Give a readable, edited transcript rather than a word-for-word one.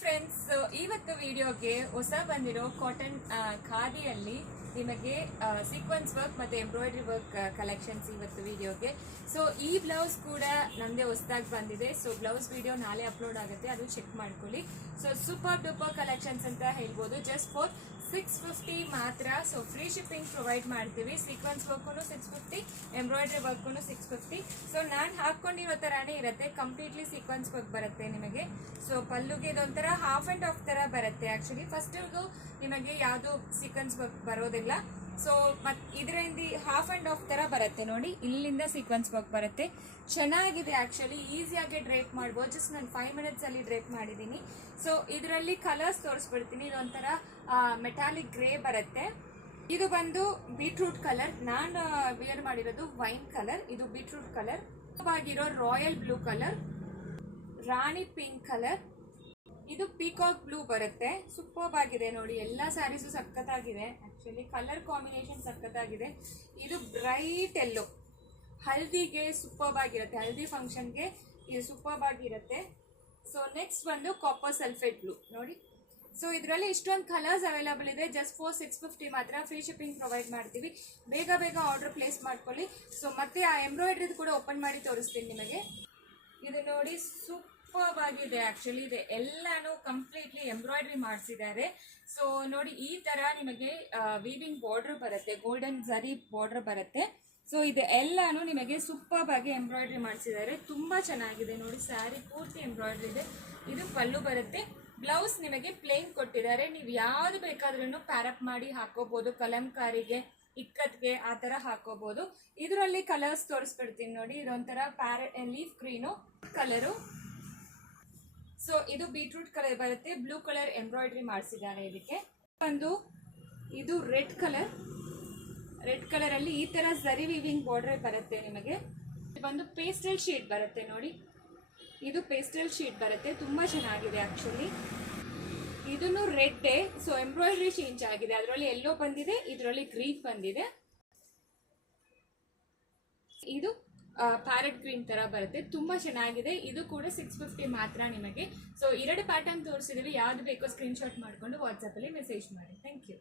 Friends, ಇವತ್ತು ವಿಡಿಯೋಗೆ ಹೊಸ ಬಂದಿರೋ ಕಾಟನ್ ಖಾದಿಯಲ್ಲಿ ನಿಮಗೆ ಸೀಕ್ವೆನ್ಸ್ ವರ್ಕ್ ಮತ್ತೆ ಎಂಬ್ರಾಯ್ಡ್ರಿ ವರ್ಕ್ ಕಲೆಕ್ಷನ್ಸ್ ಇವತ್ತು ವಿಡಿಯೋಗೆ. ಸೊ ಈ ಬ್ಲೌಸ್ ಕೂಡ ನಮ್ದೇ ಹೊಸದಾಗಿ ಬಂದಿದೆ. ಸೊ ಬ್ಲೌಸ್ ವಿಡಿಯೋ ನಾಳೆ ಅಪ್ಲೋಡ್ ಆಗುತ್ತೆ, ಅದು ಚೆಕ್ ಮಾಡ್ಕೊಳ್ಳಿ. ಸೊ ಸೂಪರ್ ಡೂಪರ್ ಕಲೆಕ್ಷನ್ಸ್ ಅಂತ ಹೇಳ್ಬೋದು. ಜಸ್ಟ್ ಫಾರ್ 650 ಮಾತ್ರ. ಸೊ ಫ್ರೀ ಶಿಪ್ಪಿಂಗ್ ಪ್ರೊವೈಡ್ ಮಾಡ್ತೀವಿ. Sequence work 650, embroidery work 650. So ನಾನು ಹಾಕೊಂಡಿರೋ ಥರನೇ ಇರುತ್ತೆ, ಕಂಪ್ಲೀಟ್ಲಿ ಸೀಕ್ವೆನ್ಸ್ ವರ್ಕ್ ಬರುತ್ತೆ ನಿಮಗೆ. ಸೊ ಪಲ್ಲುಗೆ ಇದೊಂಥರ ಹಾಫ್ ಆ್ಯಂಡ್ ಆಫ್ ಥರ ಬರುತ್ತೆ. ಆ್ಯಕ್ಚುಲಿ ಫಸ್ಟಿಗೂ ನಿಮಗೆ ಯಾವುದು ಸೀಕ್ವೆನ್ಸ್ ವರ್ಕ್ ಬರೋದಿಲ್ಲ. ಸೊ ಮತ್ತು ಇದರಿಂದ ಹಾಫ್ ಆ್ಯಂಡ್ ಆಫ್ ಥರ ಬರುತ್ತೆ ನೋಡಿ, ಇಲ್ಲಿಂದ ಸೀಕ್ವೆನ್ಸ್ ವರ್ಕ್ ಬರುತ್ತೆ. ಚೆನ್ನಾಗಿದೆ ಆ್ಯಕ್ಚುಲಿ, ಈಸಿಯಾಗಿ ಡ್ರೇಪ್ ಮಾಡ್ಬೋದು. ಜಸ್ಟ್ ನಾನು 5 ಮಿನಿಟ್ಸಲ್ಲಿ ಡ್ರೇಪ್ ಮಾಡಿದ್ದೀನಿ. ಸೊ ಇದರಲ್ಲಿ ಕಲರ್ಸ್ ತೋರಿಸ್ಬಿಡ್ತೀನಿ. ಇದೊಂಥರ ಮೆಟಾಲಿಕ್ ಗ್ರೇ ಬರುತ್ತೆ. ಇದು ಬಂದು ಬೀಟ್ರೂಟ್ ಕಲರ್, ನಾನು ವೇರ್ ಮಾಡಿರೋದು ವೈನ್ ಕಲರ್. ಇದು ಬೀಟ್ರೂಟ್ ಕಲರ್ ಆಗಿರೋ ರಾಯಲ್ ಬ್ಲೂ ಕಲರ್, ರಾಣಿ ಪಿಂಕ್ ಕಲರ್, ಇದು ಪೀಕಾಕ್ ಬ್ಲೂ ಬರುತ್ತೆ. ಸೂಪರ್ಬ್ ಆಗಿದೆ ನೋಡಿ, ಎಲ್ಲ ಸ್ಯಾರೀಸು ಸಖತ್ತಾಗಿದೆ. ಆ್ಯಕ್ಚುಲಿ ಕಲರ್ ಕಾಂಬಿನೇಷನ್ ಸಖತ್ತಾಗಿದೆ. ಇದು ಬ್ರೈಟ್ ಎಲ್ಲೋ, ಹಲ್ದಿಗೆ ಸೂಪರ್ಬ್ ಆಗಿರುತ್ತೆ, ಹಲ್ದಿ ಫಂಕ್ಷನ್ಗೆ ಇದು ಸೂಪರ್ಬ್ ಆಗಿರುತ್ತೆ. ಸೊ ನೆಕ್ಸ್ಟ್ ಬಂದು ಕಾಪರ್ ಸಲ್ಫೇಟ್ ಬ್ಲೂ ನೋಡಿ. ಸೊ ಇದರಲ್ಲಿ ಇಷ್ಟೊಂದು ಕಲರ್ಸ್ ಅವೈಲಬಲ್ ಇದೆ. ಜಸ್ಟ್ ಫಾರ್ 650 ಮಾತ್ರ. ಫ್ರೀ ಶಿಪ್ಪಿಂಗ್ ಪ್ರೊವೈಡ್ ಮಾಡ್ತೀವಿ. ಬೇಗ ಬೇಗ ಆರ್ಡರ್ ಪ್ಲೇಸ್ ಮಾಡ್ಕೊಳ್ಳಿ. ಸೊ ಮತ್ತೆ ಆ ಎಂಬ್ರಾಯ್ಡ್ರಿದು ಕೂಡ ಓಪನ್ ಮಾಡಿ ತೋರಿಸ್ತೀನಿ ನಿಮಗೆ. ಇದು ನೋಡಿ ಸೂಪರ್ಬ್ ಆಗಿದೆ. ಆ್ಯಕ್ಚುಲಿ ಇದೆ ಎಲ್ಲಾನು ಕಂಪ್ಲೀಟ್ಲಿ ಎಂಬ್ರಾಯ್ಡ್ರಿ ಮಾಡಿಸಿದ್ದಾರೆ. ಸೊ ನೋಡಿ ಈ ಥರ ನಿಮಗೆ ವೀವಿಂಗ್ ಬಾರ್ಡರ್ ಬರುತ್ತೆ, ಗೋಲ್ಡನ್ ಝರಿ ಬಾರ್ಡರ್ ಬರುತ್ತೆ. ಸೊ ಇದು ಎಲ್ಲಾನು ನಿಮಗೆ ಸೂಪರ್ಬ್ ಆಗಿ ಎಂಬ್ರಾಯ್ಡ್ರಿ ಮಾಡಿಸಿದ್ದಾರೆ. ತುಂಬ ಚೆನ್ನಾಗಿದೆ ನೋಡಿ, ಸ್ಯಾರಿ ಪೂರ್ತಿ ಎಂಬ್ರಾಯ್ಡ್ರಿ ಇದೆ. ಇದು ಪಲ್ಲು ಬರುತ್ತೆ. ಬ್ಲೌಸ್ ನಿಮಗೆ ಪ್ಲೇನ್ ಕೊಟ್ಟಿದ್ದಾರೆ. ನೀವು ಯಾವುದು ಬೇಕಾದ್ರೂ ಪ್ಯಾರಪ್ ಮಾಡಿ ಹಾಕೋಬಹುದು. ಕಲಂಕಾರಿಗೆ, ಇಕ್ಕತ್ಗೆ ಆ ಥರ ಹಾಕೋಬಹುದು. ಇದರಲ್ಲಿ ಕಲರ್ಸ್ ತೋರಿಸ್ಬಿಡ್ತೀನಿ ನೋಡಿ. ಇದೊಂಥರ ಲೀಫ್ ಗ್ರೀನು ಕಲರು. ಸೊ ಇದು ಬೀಟ್ರೂಟ್ ಕಲರ್ ಬರುತ್ತೆ. ಬ್ಲೂ ಕಲರ್ ಎಂಬ್ರಾಯ್ಡ್ರಿ ಮಾಡಿಸಿದ್ದಾರೆ. ಇದಕ್ಕೆ ಒಂದು ಇದು ರೆಡ್ ಕಲರ್. ರೆಡ್ ಕಲರ್ ಅಲ್ಲಿ ಈ ತರ ಝರಿ ವೀವಿಂಗ್ ಬಾರ್ಡರ್ ಬರುತ್ತೆ ನಿಮಗೆ. ಒಂದು ಪೇಸ್ಟಲ್ ಶೀಟ್ ಬರುತ್ತೆ ನೋಡಿ, ಇದು ಪೇಸ್ಟಲ್ ಶೀಟ್ ಬರುತ್ತೆ. ತುಂಬಾ ಚೆನ್ನಾಗಿದೆ ಆಕ್ಚುಲಿ. ಇದನ್ನು ರೆಡ್. ಸೊ ಎಂಬ್ರಾಯ್ಡ್ರಿ ಚೇಂಜ್ ಆಗಿದೆ. ಅದರಲ್ಲಿ ಯೆಲ್ಲೋ ಬಂದಿದೆ, ಇದರಲ್ಲಿ ಗ್ರೀನ್ ಬಂದಿದೆ. ಇದು ಪ್ಯಾರೆಟ್ ಗ್ರೀನ್ ತರ ಬರುತ್ತೆ. ತುಂಬಾ ಚೆನ್ನಾಗಿದೆ. ಇದು ಕೂಡ 650 ಮಾತ್ರ ನಿಮಗೆ. ಸೊ 2 ಪ್ಯಾಟರ್ನ್ ತೋರಿಸಿದೀವಿ. ಯಾವ್ದು ಬೇಕೋ ಸ್ಕ್ರೀನ್ ಶಾಟ್ ಮಾಡ್ಕೊಂಡು ವಾಟ್ಸ್ಆಪ್ ಅಲ್ಲಿ ಮೆಸೇಜ್ ಮಾಡಿ. Thank you.